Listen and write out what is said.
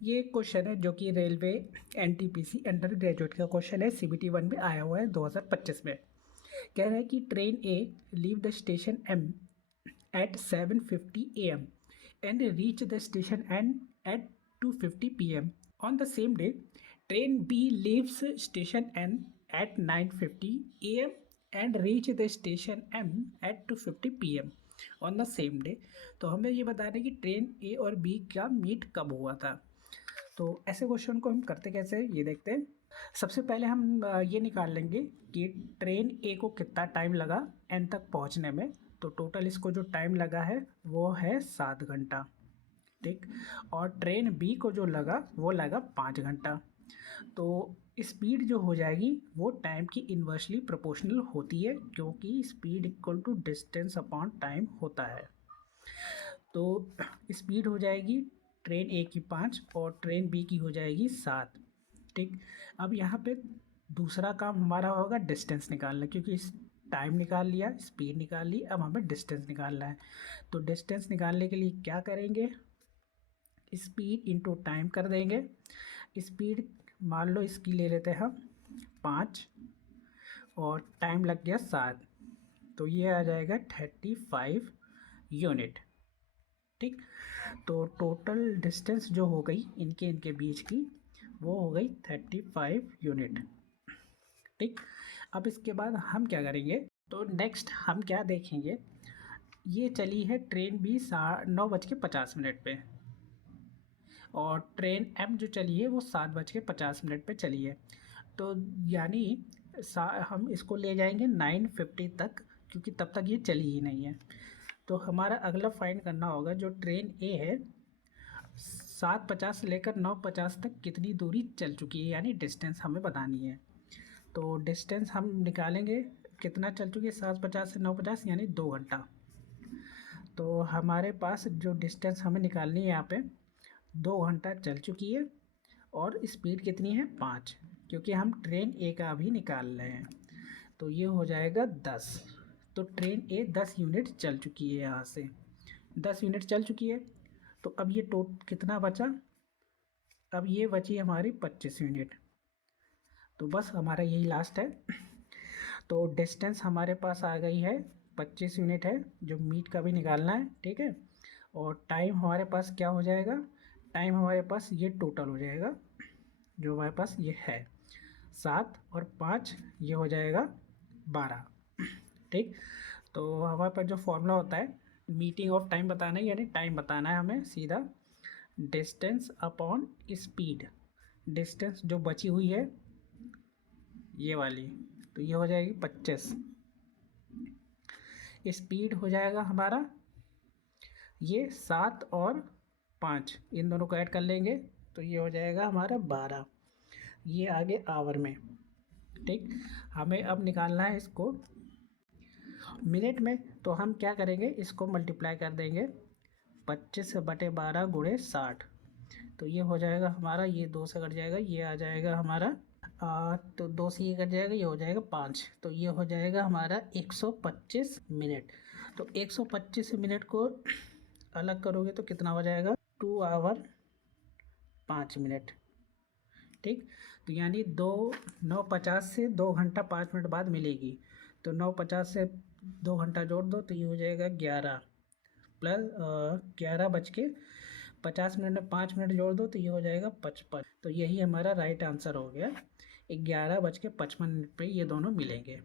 ये क्वेश्चन है जो कि रेलवे एनटीपीसी अंडर ग्रेजुएट का क्वेश्चन है, सीबीटी 1 में आया हुआ है 2025 में। कह रहा है कि train A leave the station M at 7:50 AM and reach the station N at 2:50 PM. On the same day, train B leaves station N at 9:50 AM and reach the station M at 2:50 PM on the same day. तो हमें ये बताना है कि train ए और B का meet कब हुआ था। तो ऐसे क्वेश्चन को हम करते कैसे हैं ये देखते हैं। सबसे पहले हम ये निकाल लेंगे कि ट्रेन ए को कितना टाइम लगा एन तक पहुंचने में। तो टोटल इसको जो टाइम लगा है वो है 7 घंटा, ठीक। और ट्रेन बी को जो लगा वो लगा 5 घंटा। तो स्पीड जो हो जाएगी वो टाइम की इन्वर्सली प्रोपोर्शनल होती है, क्योंकि speed equal to distance upon time होता है। तो स्पीड हो जाएगी ट्रेन ए की 5 और ट्रेन बी की हो जाएगी 7, ठीक। अब यहाँ पे दूसरा काम हमारा होगा डिस्टेंस निकालना, क्योंकि इस टाइम निकाल लिया, स्पीड निकाल ली, अब हमें डिस्टेंस निकालना है। तो डिस्टेंस निकालने के लिए क्या करेंगे, स्पीड इंटू टाइम कर देंगे। स्पीड मान लो इसकी ले लेते हैं हम 5 और टाइम लग गया 7, तो ये आ जाएगा 35 यूनिट, ठीक। तो टोटल डिस्टेंस जो हो गई इनके बीच की वो हो गई 35 यूनिट, ठीक। अब इसके बाद हम क्या करेंगे, तो नेक्स्ट हम क्या देखेंगे, ये चली है ट्रेन भी 9:50 पे और ट्रेन एम जो चली है वो 7:50 पे चली है। तो यानी हम इसको ले जाएंगे 9:50 तक, क्योंकि तब तक ये चली ही नहीं है। तो हमारा अगला फाइंड करना होगा, जो ट्रेन ए है 7:50 से लेकर 9:50 तक कितनी दूरी चल चुकी है, यानी डिस्टेंस हमें बतानी है। तो डिस्टेंस हम निकालेंगे, कितना चल चुकी है 7:50 से 9:50 यानी 2 घंटा। तो हमारे पास जो डिस्टेंस हमें निकालनी है यहाँ पे 2 घंटा चल चुकी है और स्पीड कितनी है 5, क्योंकि हम ट्रेन ए का भी निकाल रहे हैं। तो ये हो जाएगा 10। तो ट्रेन ए 10 यूनिट चल चुकी है, यहाँ से 10 यूनिट चल चुकी है। तो अब ये कितना बचा, अब ये बची हमारी 25 यूनिट। तो बस हमारा यही लास्ट है। तो डिस्टेंस हमारे पास आ गई है 25 यूनिट है, जो मीट का भी निकालना है, ठीक है। और टाइम हमारे पास क्या हो जाएगा, टाइम हमारे पास ये टोटल हो जाएगा जो हमारे पास ये है 7 और 5, ये हो जाएगा 12, ठीक। तो हमारे पास जो फॉर्मूला होता है मीटिंग ऑफ टाइम बताना है, यानी टाइम बताना है हमें सीधा, डिस्टेंस अपॉन स्पीड। डिस्टेंस जो बची हुई है ये वाली, तो ये हो जाएगी 25। स्पीड हो जाएगा हमारा ये 7 और 5, इन दोनों को ऐड कर लेंगे तो ये हो जाएगा हमारा 12। ये आगे आवर में, ठीक। हमें अब निकालना है इसको मिनट में। तो हम क्या करेंगे, इसको मल्टीप्लाई कर देंगे 25/12 गुणे 60। तो ये हो जाएगा हमारा, ये 2 से कट जाएगा, ये आ जाएगा हमारा तो 2 से ये कट जाएगा, ये हो जाएगा 5। तो ये हो जाएगा हमारा 125 मिनट। तो 125 मिनट को अलग करोगे तो कितना हो जाएगा, 2 आवर 5 मिनट, ठीक। तो यानी 9:50 से 2 घंटा 5 मिनट बाद मिलेगी। तो 9:50 से 2 घंटा जोड़ दो तो ये हो जाएगा 11 प्लस 11:50 में 5 मिनट जोड़ दो तो ये हो जाएगा 55। तो यही हमारा राइट आंसर हो गया, 11:55 पे ये दोनों मिलेंगे।